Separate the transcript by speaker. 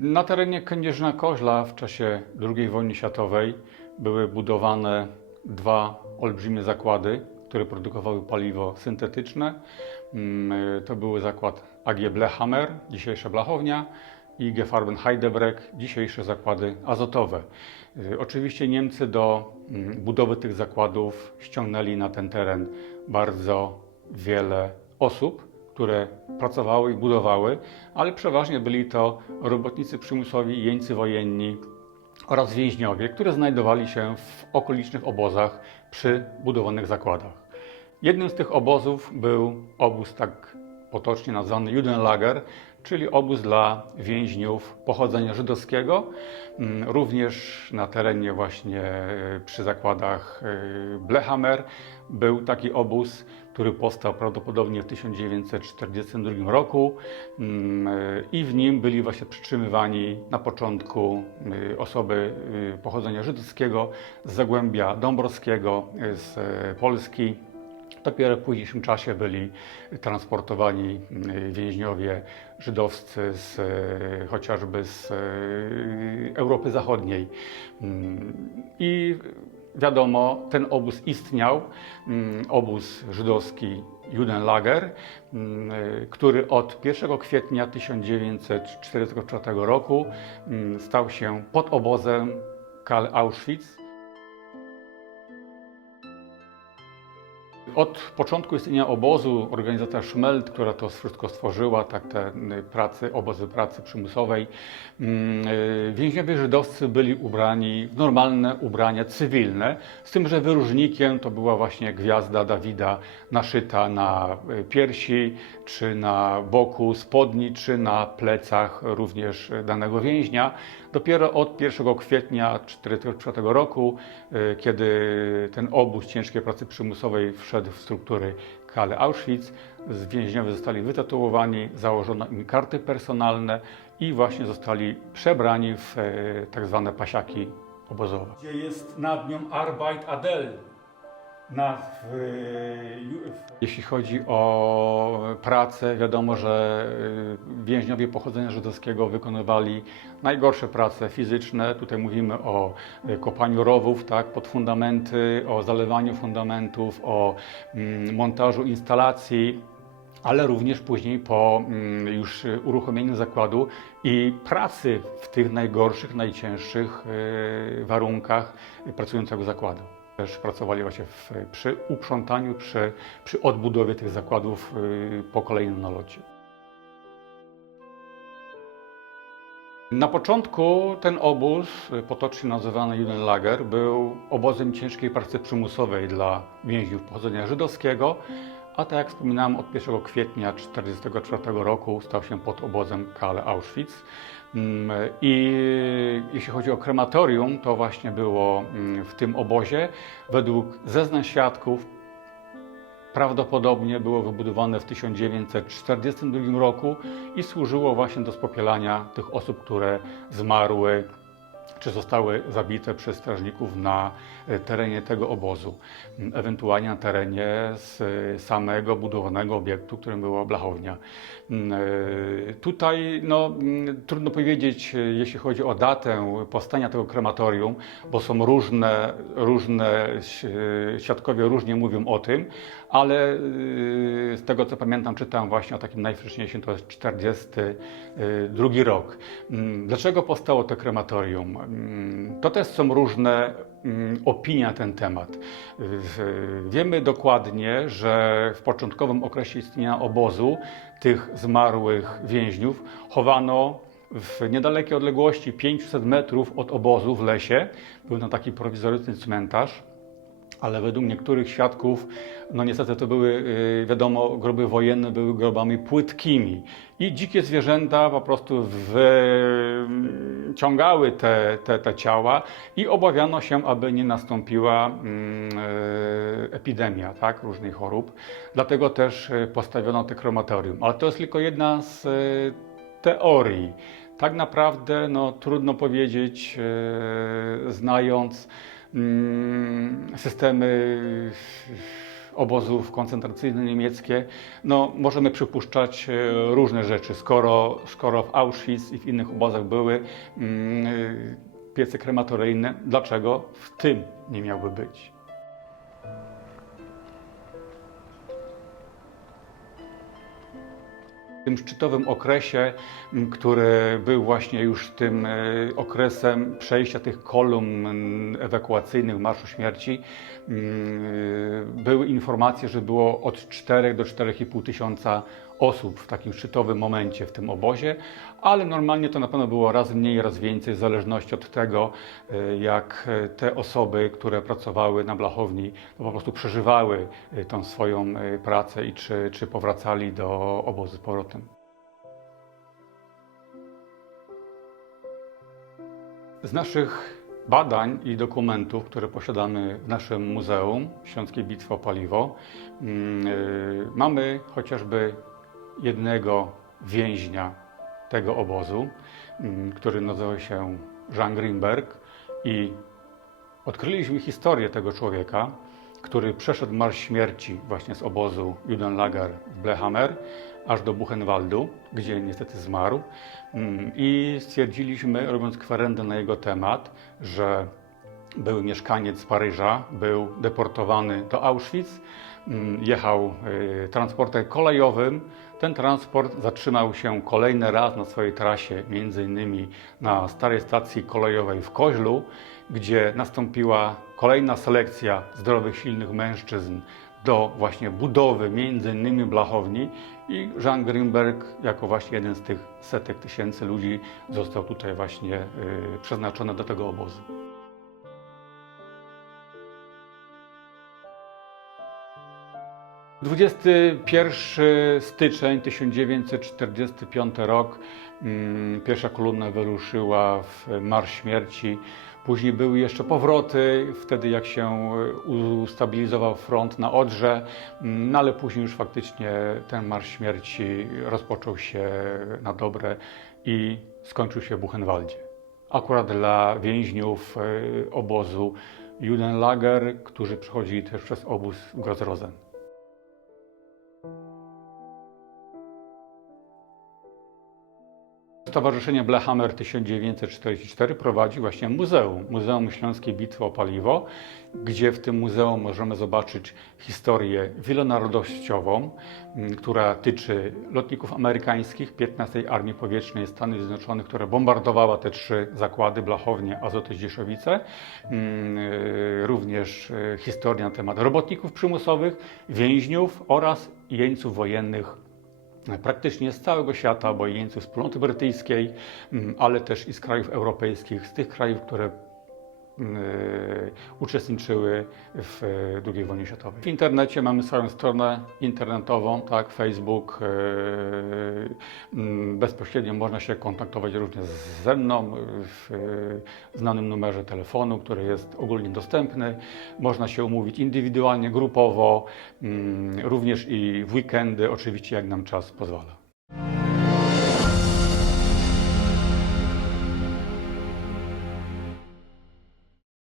Speaker 1: Na terenie Kędzierzyna-Koźla w czasie II wojny światowej były budowane dwa olbrzymie zakłady, które produkowały paliwo syntetyczne. Mm, To były zakład AG Blehammer, dzisiejsza Blachownia, i IG Farben Heidelberg, dzisiejsze zakłady azotowe. Y, Oczywiście Niemcy do mm, budowy tych zakładów ściągnęli na ten teren bardzo wiele osób, które pracowały i budowały, ale przeważnie byli to robotnicy przymusowi, jeńcy wojenni oraz więźniowie, które znajdowali się w okolicznych obozach przy budowanych zakładach. Jednym z tych obozów był obóz tak potocznie nazwany Judenlager, czyli obóz dla więźniów pochodzenia żydowskiego. Mm, Również na terenie właśnie e, przy zakładach e, Blehammer był taki obóz, który powstał prawdopodobnie w 1942 roku Mm, e, i w nim byli właśnie przytrzymywani na początku osoby pochodzenia żydowskiego z Zagłębia Dąbrowskiego, z Polski. Dopiero w późniejszym czasie byli transportowani y, więźniowie żydowscy z, y, chociażby z y, Europy Zachodniej. Mm, I wiadomo, ten obóz istniał, mm, obóz żydowski Judenlager, mm, który od 1 kwietnia 1944 roku stał się podobozem Kal Auschwitz. Od początku istnienia obozu organizacja Szmelt, która to wszystko stworzyła, tak te y, pracy, obozy pracy przymusowej, mm, y, więźniowie żydowscy byli ubrani w normalne ubrania cywilne, z tym, że wyróżnikiem to była właśnie gwiazda Dawida naszyta na y, piersi, czy na boku spodni, czy na plecach również danego więźnia. Dopiero od 1 kwietnia 1944 roku, kiedy ten obóz ciężkiej pracy przymusowej wszedł w struktury Kale Auschwitz, więźniowie zostali wytatuowani, założono im karty personalne i właśnie zostali przebrani w e, tak zwane pasiaki obozowe. Gdzie jest nad nią Arbeit Adel. W, jeśli chodzi o pracę, wiadomo, że y, więźniowie pochodzenia żydowskiego wykonywali najgorsze prace fizyczne. Tutaj mówimy o y, kopaniu rowów tak, pod fundamenty, o zalewaniu fundamentów, o mm, montażu instalacji ale również później po mm, już uruchomieniu zakładu i pracy w tych najgorszych, najcięższych y, warunkach pracującego zakładu. Też pracowali właśnie w, przy uprzątaniu, przy, przy odbudowie tych zakładów y, po kolejnym nalocie. Na początku ten obóz, y, potocznie nazywany Judenlager, był obozem ciężkiej pracy przymusowej dla więźniów pochodzenia żydowskiego, a tak jak wspominałem, od 1 kwietnia 1944 roku stał się pod obozem Kale Auschwitz. Mm, I jeśli chodzi o krematorium, to właśnie było mm, w tym obozie. Według zeznań świadków prawdopodobnie było wybudowane w 1942 roku i służyło właśnie do spopielania tych osób, które zmarły czy zostały zabite przez strażników na e, terenie tego obozu, m, ewentualnie na terenie samego budowanego obiektu, którym była blachownia. M, e, Tutaj no, m, trudno powiedzieć, e, jeśli chodzi o datę powstania tego krematorium, bo są różne, różne świadkowie różnie mówią o tym, ale z tego co pamiętam, czytałem właśnie o takim najwcześniejszym, to jest 42 rok. Mm, Dlaczego powstało to krematorium? To też są różne mm, opinie na ten temat. Wiemy dokładnie, że w początkowym okresie istnienia obozu tych zmarłych więźniów chowano w niedalekiej odległości 500 metrów od obozu w lesie. Był na taki prowizoryczny cmentarz ale według niektórych świadków, no niestety to były, y, wiadomo, groby wojenne były grobami płytkimi i dzikie zwierzęta po prostu wyciągały te, te, te ciała i obawiano się, aby nie nastąpiła mm, y, epidemia tak, różnych chorób. Dlatego też y, postawiono te krematorium. Ale to jest tylko jedna z teorii. Tak naprawdę no, trudno powiedzieć, znając systemy obozów koncentracyjnych niemieckie, no, możemy przypuszczać e, różne rzeczy. Skoro, skoro w Auschwitz i w innych obozach były mm, e, piece krematoryjne, dlaczego w tym nie miałby być? W tym szczytowym okresie, który był właśnie już tym e, okresem przejścia tych kolumn ewakuacyjnych Marszu Śmierci, były informacje, że było od 4 do 4,5 tysiąca osób w takim szczytowym momencie w tym obozie, ale normalnie to na pewno było raz mniej, raz więcej, w zależności od tego, e, jak e, te osoby, które pracowały na blachowni, no po prostu przeżywały e, tą swoją pracę i czy, czy powracali do obozu z powrotem. Z naszych badań i dokumentów, które posiadamy w naszym muzeum Śląskiej Bitwy o Paliwo, mm, y, mamy chociażby jednego więźnia tego obozu, mm, który nazywał się Jean Greenberg i odkryliśmy historię tego człowieka, który przeszedł marsz śmierci właśnie z obozu Judenlager Blehammer aż do Buchenwaldu, gdzie niestety zmarł. Mm, I stwierdziliśmy, robiąc kwerendę na jego temat, że był mieszkaniec Paryża, był deportowany do Auschwitz, mm, jechał y, transportem kolejowym. Ten transport zatrzymał się kolejny raz na swojej trasie, między innymi na starej stacji kolejowej w Koźlu, gdzie nastąpiła kolejna selekcja zdrowych, silnych mężczyzn do właśnie budowy między innymi blachowni i Jean Greenberg jako właśnie jeden z tych setek tysięcy ludzi został tutaj właśnie y, przeznaczony do tego obozu. Dwudziesty pierwszy styczeń 1945 rok. mm, Pierwsza kolumna wyruszyła w Marsz Śmierci. Później były jeszcze powroty, wtedy jak się y, ustabilizował front na Odrze, mm, no ale później już faktycznie ten Marsz Śmierci rozpoczął się na dobre i skończył się w Buchenwaldzie. Akurat dla więźniów y, obozu Judenlager, którzy przechodzili też przez obóz w Stowarzyszenie Blehammer 1944 prowadzi właśnie muzeum, Muzeum Śląskiej Bitwy o Paliwo, gdzie w tym muzeum możemy zobaczyć historię wielonarodowościową, m, która tyczy lotników amerykańskich 15 Armii Powietrznej Stanów Zjednoczonych, która bombardowała te trzy zakłady, Blachownie, Azoty, Zdzieszowice. Mm, y, Również y, historia na temat robotników przymusowych, więźniów oraz jeńców wojennych praktycznie z całego świata, bo jeńców wspólnoty brytyjskiej, mm, ale też i z krajów europejskich, z tych krajów, które uczestniczyły w e, II wojnie światowej. W internecie mamy swoją stronę internetową, tak, Facebook. e, mm, Bezpośrednio można się kontaktować również ze mną w znanym numerze telefonu, który jest ogólnie dostępny. Można się umówić indywidualnie, grupowo, mm, również i w weekendy, oczywiście jak nam czas pozwala.